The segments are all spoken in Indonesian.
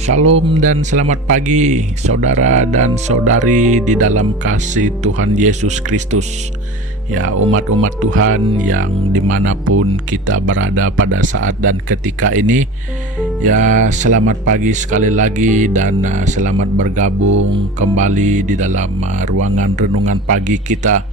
Shalom dan selamat pagi saudara dan saudari di dalam kasih Tuhan Yesus Kristus. Ya, umat-umat Tuhan yang dimanapun kita berada pada saat dan ketika ini, ya selamat pagi sekali lagi dan selamat bergabung kembali di dalam ruangan renungan pagi kita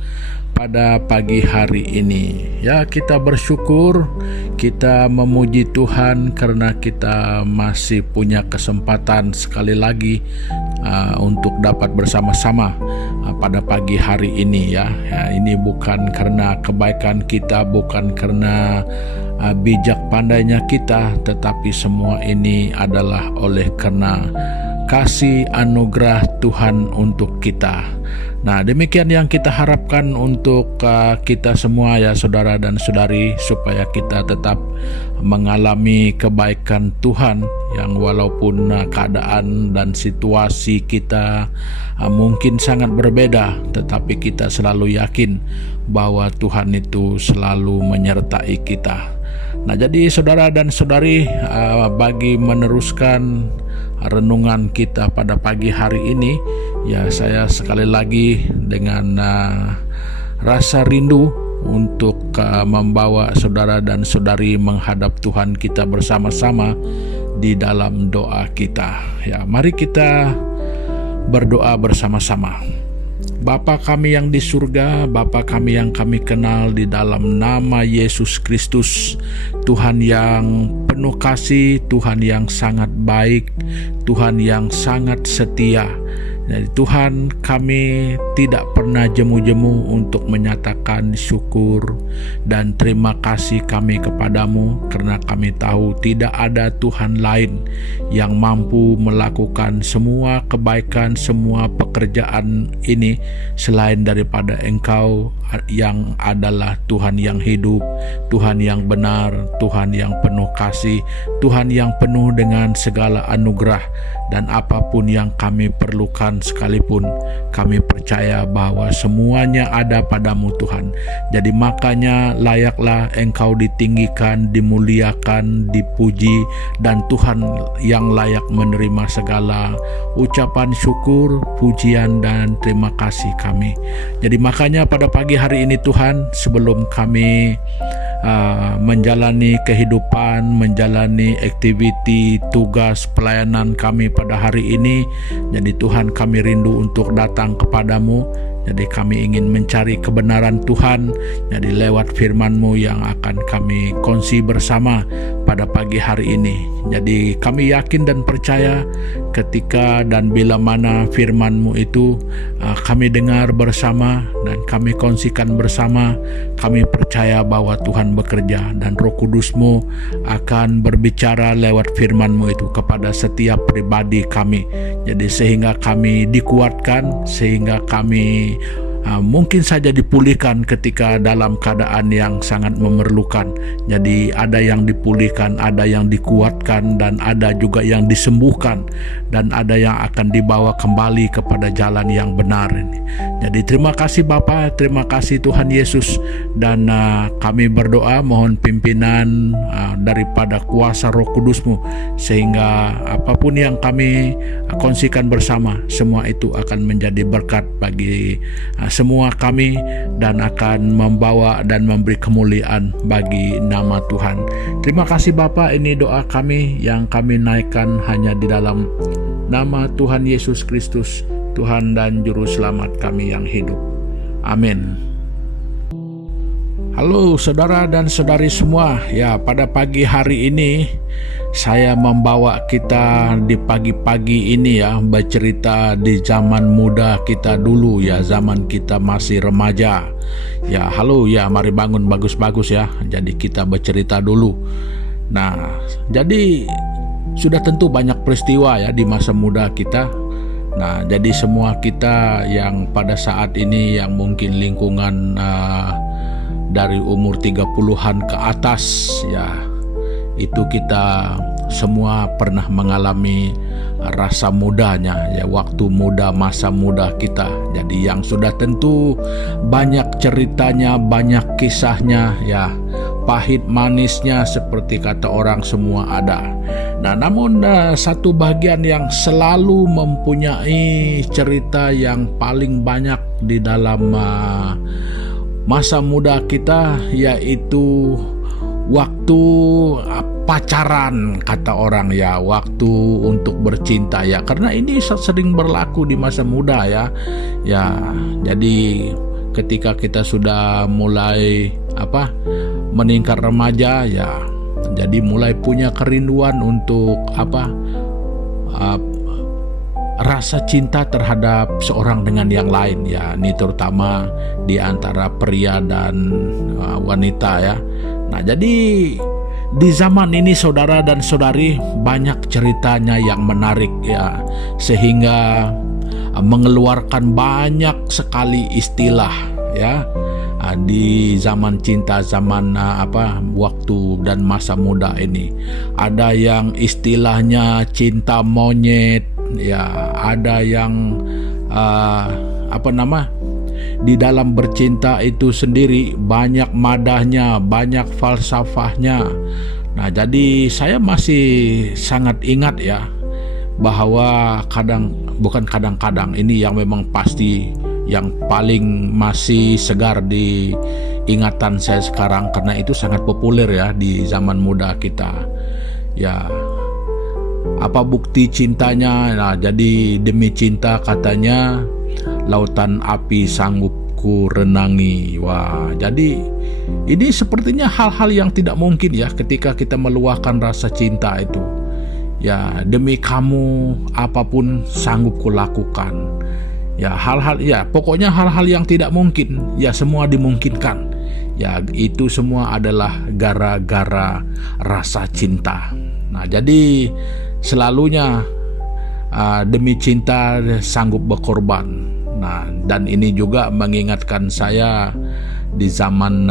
pada pagi hari ini. Ya, kita bersyukur, kita memuji Tuhan karena kita masih punya kesempatan sekali lagi untuk dapat bersama-sama pada pagi hari ini ya. Ini bukan karena kebaikan kita, bukan karena bijak pandainya kita, tetapi semua ini adalah oleh karena kasih anugerah Tuhan untuk kita. Nah, demikian yang kita harapkan untuk kita semua ya saudara dan saudari, supaya kita tetap mengalami kebaikan Tuhan yang walaupun keadaan dan situasi kita mungkin sangat berbeda, tetapi kita selalu yakin bahwa Tuhan itu selalu menyertai kita. Nah, jadi saudara dan saudari, bagi meneruskan renungan kita pada pagi hari ini, ya saya sekali lagi dengan rasa rindu untuk membawa saudara dan saudari menghadap Tuhan kita bersama-sama di dalam doa kita. Ya, mari kita berdoa bersama-sama. Bapa kami yang di surga, Bapa kami yang kami kenal di dalam nama Yesus Kristus, Tuhan yang penuh kasih, Tuhan yang sangat baik, Tuhan yang sangat setia. Jadi Tuhan, kami tidak pernah jemu-jemu untuk menyatakan syukur dan terima kasih kami kepadamu, karena kami tahu tidak ada Tuhan lain yang mampu melakukan semua kebaikan, semua pekerjaan ini selain daripada Engkau yang adalah Tuhan yang hidup, Tuhan yang benar, Tuhan yang penuh kasih, Tuhan yang penuh dengan segala anugerah. Dan apapun yang kami perlukan sekalipun, kami percaya bahwa semuanya ada padamu Tuhan. Jadi makanya layaklah Engkau ditinggikan, dimuliakan, dipuji, dan Tuhan yang layak menerima segala ucapan syukur, pujian, dan terima kasih kami. Jadi makanya pada pagi hari ini Tuhan, sebelum kami menjalani kehidupan, menjalani aktiviti, tugas, pelayanan kami pada hari ini, jadi Tuhan, kami rindu untuk datang kepadamu. Jadi kami ingin mencari kebenaran Tuhan, jadi lewat firman-Mu yang akan kami kongsi bersama pada pagi hari ini. Jadi kami yakin dan percaya ketika dan bila mana firman-Mu itu kami dengar bersama dan kami kongsikan bersama, kami percaya bahwa Tuhan bekerja dan Roh Kudus-Mu akan berbicara lewat firman-Mu itu kepada setiap pribadi kami. Jadi sehingga kami dikuatkan, sehingga kami mungkin saja dipulihkan ketika dalam keadaan yang sangat memerlukan. Jadi ada yang dipulihkan, ada yang dikuatkan, dan ada juga yang disembuhkan, dan ada yang akan dibawa kembali kepada jalan yang benar ini. Jadi terima kasih Bapa, terima kasih Tuhan Yesus, dan kami berdoa mohon pimpinan daripada kuasa Roh Kudus-Mu, sehingga apapun yang kami kongsikan bersama, semua itu akan menjadi berkat bagi semua kami, dan akan membawa dan memberi kemuliaan bagi nama Tuhan. Terima kasih Bapa, ini doa kami yang kami naikkan hanya di dalam nama Tuhan Yesus Kristus, Tuhan dan Juru Selamat kami yang hidup. Amin. Halo saudara dan saudari semua, ya pada pagi hari ini saya membawa kita di pagi-pagi ini ya bercerita di zaman muda kita dulu ya, zaman kita masih remaja. Ya halo ya, mari bangun bagus-bagus ya, jadi kita bercerita dulu. Nah, jadi sudah tentu banyak peristiwa ya di masa muda kita. Nah, jadi semua kita yang pada saat ini yang mungkin lingkungan dari umur 30-an ke atas ya, itu kita semua pernah mengalami rasa mudanya ya, waktu muda, masa muda kita. Jadi yang sudah tentu banyak ceritanya, banyak kisahnya ya, pahit manisnya seperti kata orang semua ada. Nah, namun satu bagian yang selalu mempunyai cerita yang paling banyak di dalam masa muda kita, yaitu waktu pacaran, kata orang ya, waktu untuk bercinta ya, karena ini sering berlaku di masa muda ya. Jadi ketika kita sudah mulai meningkat remaja ya, jadi mulai punya kerinduan untuk rasa cinta terhadap seorang dengan yang lain ya. Ini terutama di antara pria dan wanita ya. Nah, jadi di zaman ini saudara dan saudari, banyak ceritanya yang menarik ya, sehingga mengeluarkan banyak sekali istilah ya di zaman cinta, zaman waktu dan masa muda ini. Ada yang istilahnya cinta monyet ya, ada yang di dalam bercinta itu sendiri banyak madahnya, banyak falsafahnya. Nah, jadi saya masih sangat ingat ya, bahwa bukan kadang-kadang, ini yang memang pasti yang paling masih segar di ingatan saya sekarang, karena itu sangat populer ya di zaman muda kita. Ya, apa bukti cintanya? Nah, jadi demi cinta katanya lautan api sanggup ku renangi. Wah, jadi ini sepertinya hal-hal yang tidak mungkin ya ketika kita meluahkan rasa cinta itu. Ya, demi kamu apapun sanggup ku lakukan. Ya, pokoknya hal-hal yang tidak mungkin ya semua dimungkinkan. Ya, itu semua adalah gara-gara rasa cinta. Nah, jadi selalunya demi cinta sanggup berkorban. Nah, dan ini juga mengingatkan saya di zaman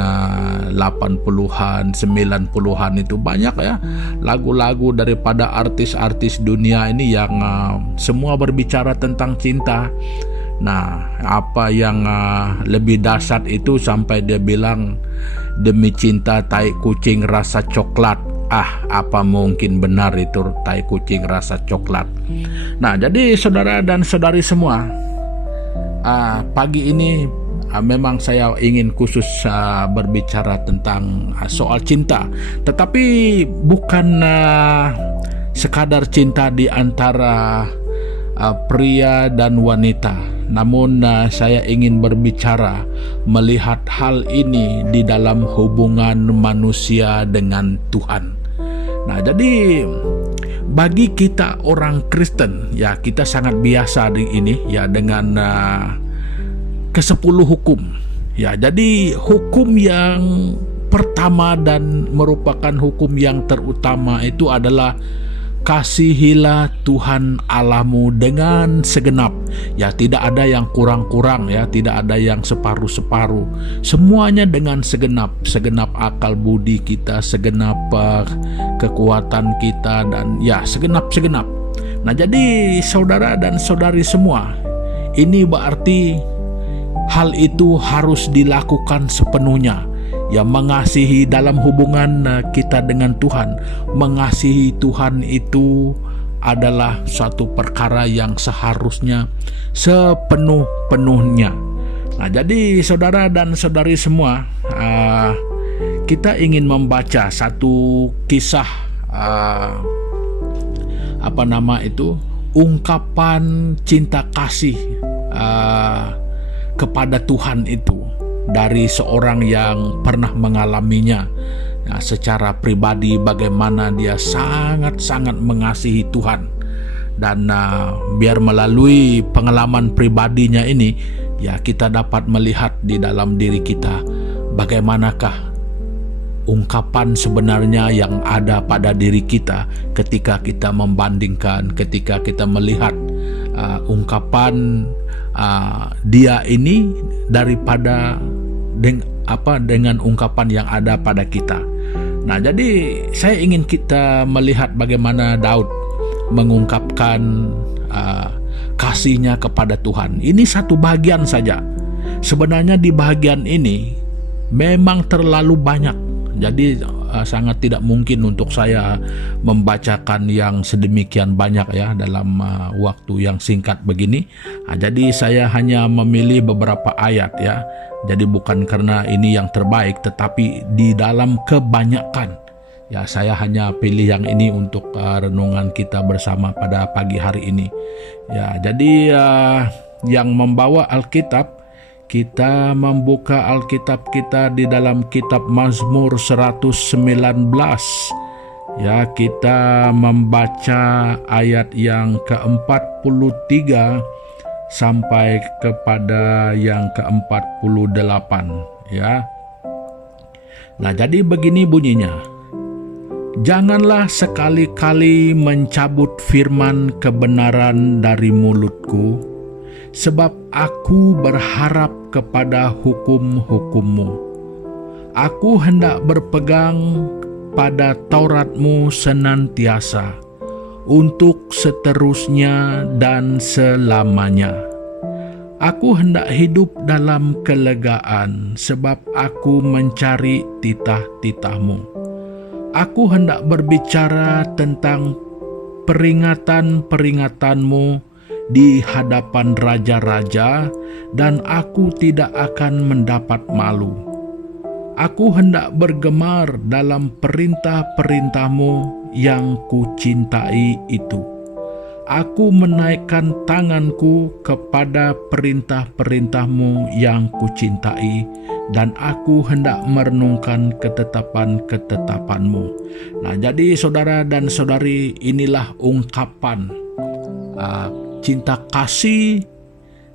80-an, 90-an itu banyak ya lagu-lagu daripada artis-artis dunia ini yang semua berbicara tentang cinta. Nah, apa yang lebih dahsyat itu sampai dia bilang, demi cinta tai kucing rasa coklat. Apa mungkin benar itu tai kucing rasa coklat? Nah, jadi saudara dan saudari semua, pagi ini memang saya ingin khusus berbicara tentang soal cinta, tetapi bukan sekadar cinta di antara pria dan wanita, namun saya ingin berbicara melihat hal ini di dalam hubungan manusia dengan Tuhan. Nah, jadi bagi kita orang Kristen ya, kita sangat biasa di ini ya dengan ke-10 hukum ya. Jadi hukum yang pertama dan merupakan hukum yang terutama itu adalah kasihilah Tuhan Allahmu dengan segenap. Ya, tidak ada yang kurang-kurang ya, tidak ada yang separuh-separuh. Semuanya dengan segenap akal budi kita, segenap kekuatan kita, dan ya segenap. Nah, jadi saudara dan saudari semua, ini berarti hal itu harus dilakukan sepenuhnya. Ya, mengasihi dalam hubungan kita dengan Tuhan. Mengasihi Tuhan itu adalah suatu perkara yang seharusnya sepenuh-penuhnya. Nah, jadi saudara dan saudari semua, kita ingin membaca satu kisah ungkapan cinta kasih kepada Tuhan itu dari seorang yang pernah mengalaminya secara pribadi, bagaimana dia sangat-sangat mengasihi Tuhan. Dan biar melalui pengalaman pribadinya ini ya, kita dapat melihat di dalam diri kita bagaimanakah ungkapan sebenarnya yang ada pada diri kita ketika kita membandingkan, ketika kita melihat ungkapan dia ini daripada dengan ungkapan yang ada pada kita. Nah, jadi saya ingin kita melihat bagaimana Daud mengungkapkan kasihnya kepada Tuhan. Ini satu bagian saja. Sebenarnya di bagian ini memang terlalu banyak Jadi sangat tidak mungkin untuk saya membacakan yang sedemikian banyak ya dalam waktu yang singkat begini. Jadi saya hanya memilih beberapa ayat ya. Jadi bukan karena ini yang terbaik, tetapi di dalam kebanyakan ya saya hanya pilih yang ini untuk renungan kita bersama pada pagi hari ini. Ya, jadi yang membawa Alkitab, kita membuka Alkitab kita di dalam kitab Mazmur 119. Ya, kita membaca ayat yang ke-43 sampai kepada yang ke-48 ya. Nah, jadi begini bunyinya. Janganlah sekali-kali mencabut firman kebenaran dari mulutku, sebab aku berharap kepada hukum-hukum-Mu. Aku hendak berpegang pada Taurat-Mu senantiasa, untuk seterusnya dan selamanya. Aku hendak hidup dalam kelegaan, sebab aku mencari titah-titah-Mu. Aku hendak berbicara tentang peringatan-peringatan-Mu di hadapan raja-raja, dan aku tidak akan mendapat malu. Aku hendak bergemar dalam perintah-perintah-Mu yang kucintai itu. Aku menaikkan tanganku kepada perintah-perintah-Mu yang kucintai, dan aku hendak merenungkan ketetapan-ketetapan-Mu. Nah, jadi saudara dan saudari, inilah ungkapan cinta kasih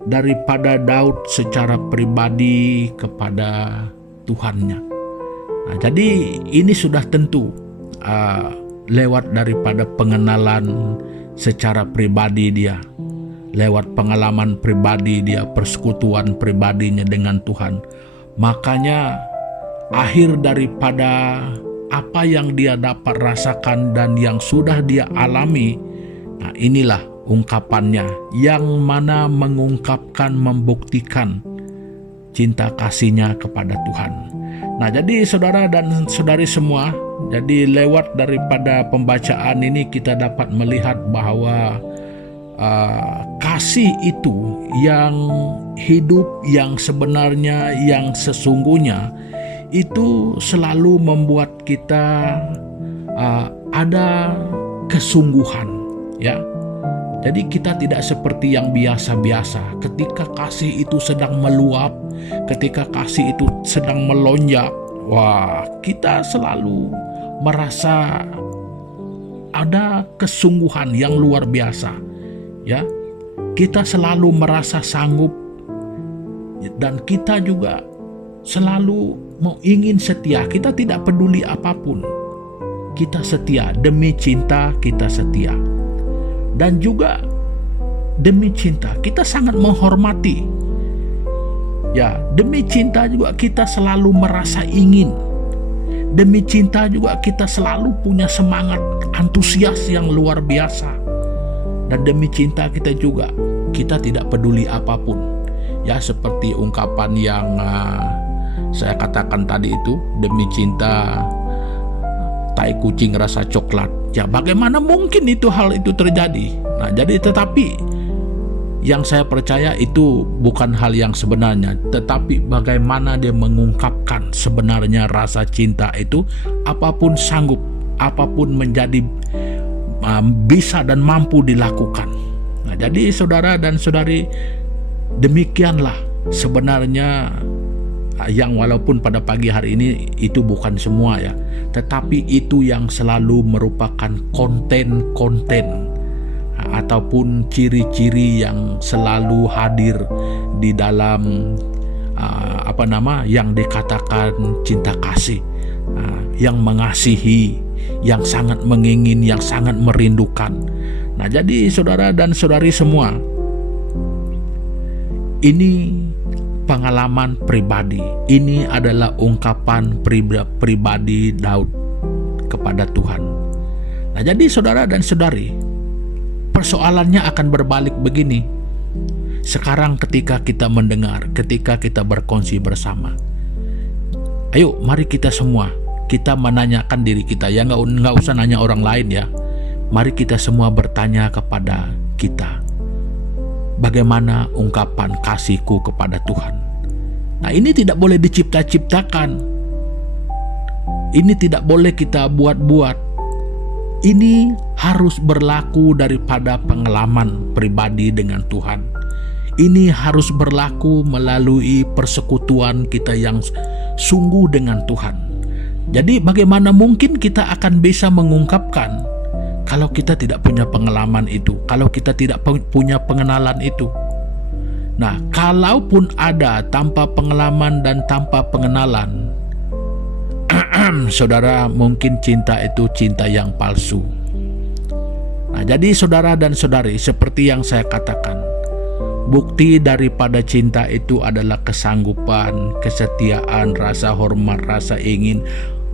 daripada Daud secara pribadi kepada Tuhannya. Nah, jadi ini sudah tentu lewat daripada pengenalan secara pribadi dia, lewat pengalaman pribadi dia, persekutuan pribadinya dengan Tuhan. Makanya akhir daripada apa yang dia dapat rasakan dan yang sudah dia alami, nah inilah ungkapannya yang mana mengungkapkan, membuktikan cinta kasihnya kepada Tuhan. Nah, jadi saudara dan saudari semua, jadi lewat daripada pembacaan ini kita dapat melihat bahwa kasih itu yang hidup, yang sebenarnya, yang sesungguhnya itu selalu membuat kita ada kesungguhan ya. Jadi kita tidak seperti yang biasa-biasa. Ketika kasih itu sedang meluap, ketika kasih itu sedang melonjak, wah, kita selalu merasa ada kesungguhan yang luar biasa. Ya, kita selalu merasa sanggup, dan kita juga selalu mau ingin setia. Kita tidak peduli apapun, kita setia. Demi cinta kita setia. Dan juga demi cinta kita sangat menghormati. Ya, demi cinta juga kita selalu merasa ingin. Demi cinta juga kita selalu punya semangat, antusias yang luar biasa. Dan demi cinta kita juga, kita tidak peduli apapun. Ya, seperti ungkapan yang saya katakan tadi itu, demi cinta tai kucing rasa coklat. Ya, bagaimana mungkin hal itu terjadi? Nah, jadi tetapi yang saya percaya itu bukan hal yang sebenarnya, tetapi bagaimana dia mengungkapkan sebenarnya rasa cinta itu, apapun sanggup, apapun menjadi bisa dan mampu dilakukan. Nah, jadi saudara dan saudari, demikianlah sebenarnya yang walaupun pada pagi hari ini itu bukan semua ya, tetapi itu yang selalu merupakan konten-konten ataupun ciri-ciri yang selalu hadir di dalam yang dikatakan cinta kasih, yang mengasihi, yang sangat mengingin, yang sangat merindukan. Nah, jadi saudara dan saudari semua, ini pengalaman pribadi. Ini adalah ungkapan pribadi Daud kepada Tuhan. Nah, jadi saudara dan saudari, persoalannya akan berbalik begini. Sekarang ketika kita mendengar, ketika kita berkongsi bersama, ayo mari kita semua, kita menanyakan diri kita, ya nggak usah nanya orang lain ya. Mari kita semua bertanya kepada kita, bagaimana ungkapan kasihku kepada Tuhan? Nah, ini tidak boleh dicipta-ciptakan. Ini tidak boleh kita buat-buat. Ini harus berlaku daripada pengalaman pribadi dengan Tuhan. Ini harus berlaku melalui persekutuan kita yang sungguh dengan Tuhan. Jadi bagaimana mungkin kita akan bisa mengungkapkan kalau kita tidak punya pengalaman itu, kalau kita tidak punya pengenalan itu. Nah, kalaupun ada tanpa pengalaman dan tanpa pengenalan, saudara, mungkin cinta itu cinta yang palsu. Nah, jadi saudara dan saudari, seperti yang saya katakan, bukti daripada cinta itu adalah kesanggupan, kesetiaan, rasa hormat, rasa ingin,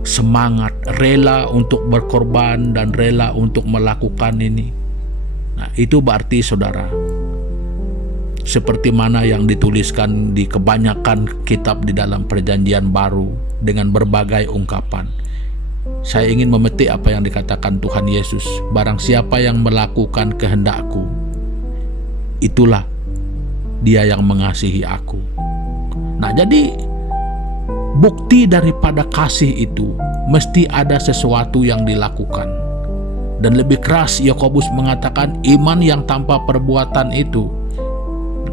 semangat, rela untuk berkorban dan rela untuk melakukan ini. Nah, itu berarti saudara, seperti mana yang dituliskan di kebanyakan kitab di dalam Perjanjian Baru dengan berbagai ungkapan. Saya ingin memetik apa yang dikatakan Tuhan Yesus, barang siapa yang melakukan kehendakku, itulah dia yang mengasihi aku. Nah, jadi bukti daripada kasih itu mesti ada sesuatu yang dilakukan. Dan lebih keras Yakobus mengatakan iman yang tanpa perbuatan itu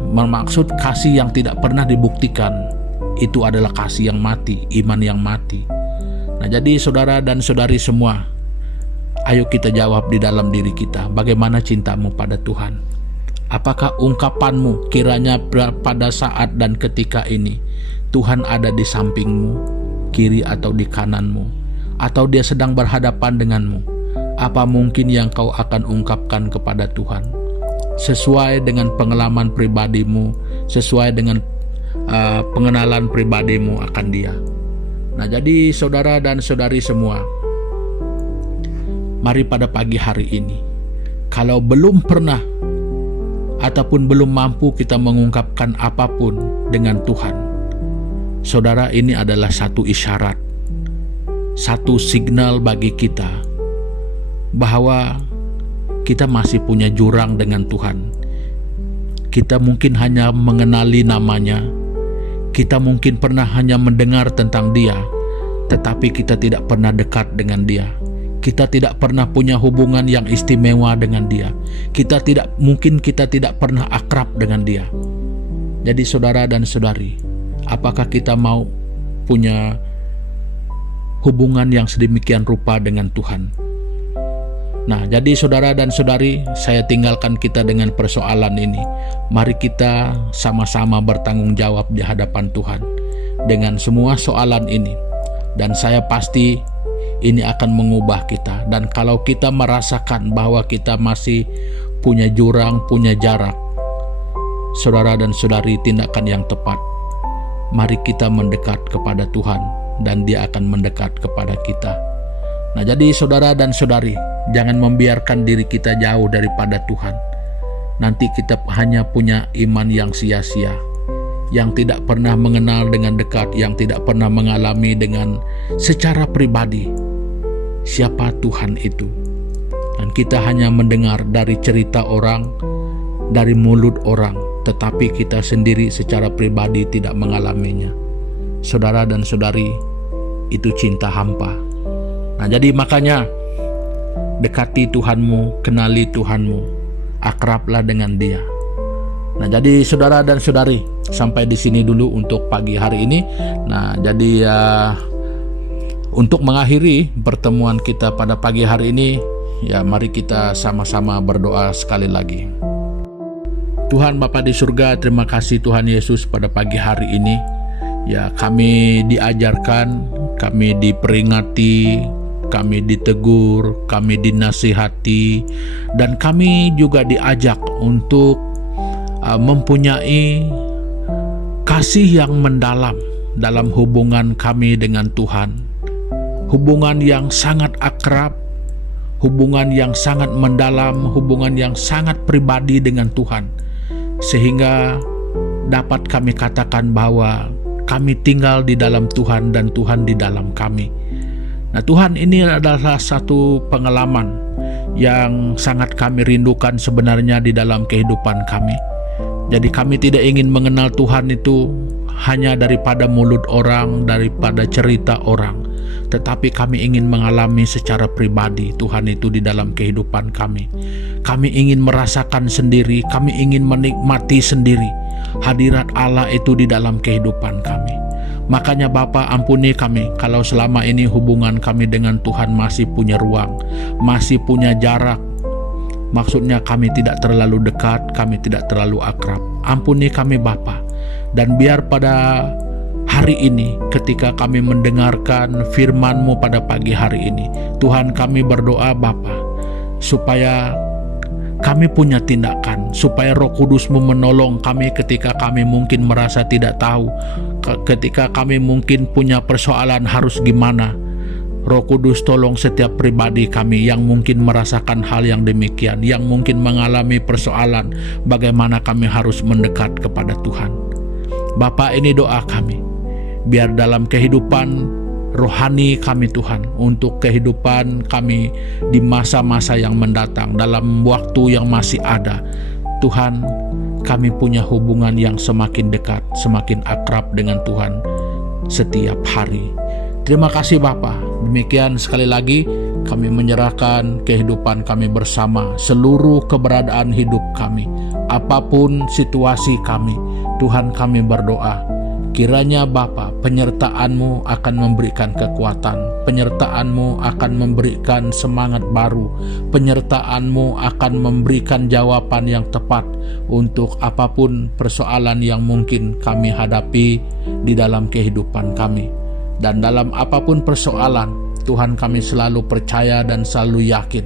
bermaksud kasih yang tidak pernah dibuktikan. Itu adalah kasih yang mati, iman yang mati. Nah, jadi saudara dan saudari semua, ayo kita jawab di dalam diri kita, bagaimana cintamu pada Tuhan? Apakah ungkapanmu kiranya pada saat dan ketika ini Tuhan ada di sampingmu, kiri atau di kananmu, atau dia sedang berhadapan denganmu? Apa mungkin yang kau akan ungkapkan kepada Tuhan? Sesuai dengan pengalaman pribadimu, sesuai dengan pengenalan pribadimu akan dia. Nah, jadi saudara dan saudari semua, mari pada pagi hari ini, kalau belum pernah ataupun belum mampu kita mengungkapkan apapun dengan Tuhan, saudara, ini adalah satu isyarat, satu signal bagi kita bahwa kita masih punya jurang dengan Tuhan. Kita mungkin hanya mengenali namanya, kita mungkin pernah hanya mendengar tentang dia, tetapi kita tidak pernah dekat dengan dia. Kita tidak pernah punya hubungan yang istimewa dengan dia. Kita tidak pernah akrab dengan dia. Jadi saudara dan saudari, apakah kita mau punya hubungan yang sedemikian rupa dengan Tuhan? Nah, jadi saudara dan saudari, saya tinggalkan kita dengan persoalan ini. Mari kita sama-sama bertanggung jawab di hadapan Tuhan dengan semua soalan ini. Dan saya pasti ini akan mengubah kita. Dan kalau kita merasakan bahwa kita masih punya jurang, punya jarak, saudara dan saudari, tindakan yang tepat, mari kita mendekat kepada Tuhan dan dia akan mendekat kepada kita. Nah, jadi saudara dan saudari, jangan membiarkan diri kita jauh daripada Tuhan. Nanti kita hanya punya iman yang sia-sia, yang tidak pernah mengenal dengan dekat, yang tidak pernah mengalami dengan secara pribadi siapa Tuhan itu. Dan kita hanya mendengar dari cerita orang, dari mulut orang, tetapi kita sendiri secara pribadi tidak mengalaminya. Saudara dan saudari, itu cinta hampa. Nah, jadi makanya dekati Tuhanmu, kenali Tuhanmu, akrablah dengan dia. Nah, jadi saudara dan saudari, sampai di sini dulu untuk pagi hari ini. Nah, jadi untuk mengakhiri pertemuan kita pada pagi hari ini, ya mari kita sama-sama berdoa sekali lagi. Tuhan Bapa di surga, terima kasih Tuhan Yesus pada pagi hari ini. Ya, kami diajarkan, kami diperingati, kami ditegur, kami dinasihati, dan kami juga diajak untuk mempunyai kasih yang mendalam dalam hubungan kami dengan Tuhan. Hubungan yang sangat akrab, hubungan yang sangat mendalam, hubungan yang sangat pribadi dengan Tuhan. Sehingga dapat kami katakan bahwa kami tinggal di dalam Tuhan dan Tuhan di dalam kami. Nah Tuhan, ini adalah satu pengalaman yang sangat kami rindukan sebenarnya di dalam kehidupan kami. Jadi kami tidak ingin mengenal Tuhan itu hanya daripada mulut orang, daripada cerita orang, tetapi kami ingin mengalami secara pribadi Tuhan itu di dalam kehidupan kami. Kami ingin merasakan sendiri, kami ingin menikmati sendiri hadirat Allah itu di dalam kehidupan kami. Makanya Bapa, ampuni kami kalau selama ini hubungan kami dengan Tuhan masih punya ruang, masih punya jarak. Maksudnya kami tidak terlalu dekat, kami tidak terlalu akrab. Ampuni kami Bapa. Dan biar pada hari ini ketika kami mendengarkan firman-Mu pada pagi hari ini, Tuhan, kami berdoa Bapa, supaya kami punya tindakan, supaya Roh Kudus-Mu menolong kami ketika kami mungkin merasa tidak tahu, ketika kami mungkin punya persoalan harus gimana. Roh Kudus, tolong setiap pribadi kami yang mungkin merasakan hal yang demikian, yang mungkin mengalami persoalan, bagaimana kami harus mendekat kepada Tuhan. Bapa, ini doa kami, biar dalam kehidupan rohani kami Tuhan, untuk kehidupan kami di masa-masa yang mendatang, dalam waktu yang masih ada, Tuhan, kami punya hubungan yang semakin dekat, semakin akrab dengan Tuhan setiap hari. Terima kasih Bapa. Demikian sekali lagi kami menyerahkan kehidupan kami bersama, seluruh keberadaan hidup kami, apapun situasi kami. Tuhan, kami berdoa, kiranya Bapa, penyertaan-Mu akan memberikan kekuatan, penyertaan-Mu akan memberikan semangat baru, penyertaan-Mu akan memberikan jawaban yang tepat untuk apapun persoalan yang mungkin kami hadapi di dalam kehidupan kami. Dan dalam apapun persoalan, Tuhan, kami selalu percaya dan selalu yakin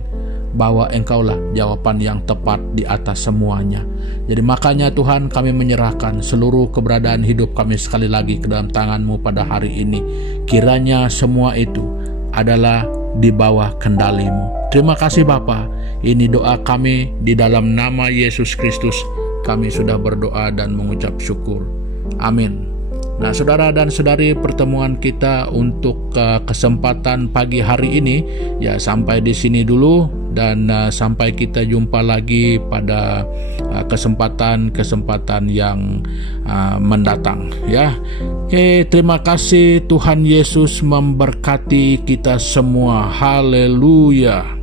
bahwa Engkaulah jawaban yang tepat di atas semuanya. Jadi makanya Tuhan, kami menyerahkan seluruh keberadaan hidup kami sekali lagi ke dalam tangan-Mu pada hari ini. Kiranya semua itu adalah di bawah kendali-Mu. Terima kasih Bapa. Ini doa kami di dalam nama Yesus Kristus. Kami sudah berdoa dan mengucap syukur. Amin. Nah, saudara dan saudari, pertemuan kita untuk kesempatan pagi hari ini ya sampai di sini dulu, dan sampai kita jumpa lagi pada kesempatan yang mendatang ya. Oke, terima kasih. Tuhan Yesus memberkati kita semua. Haleluya.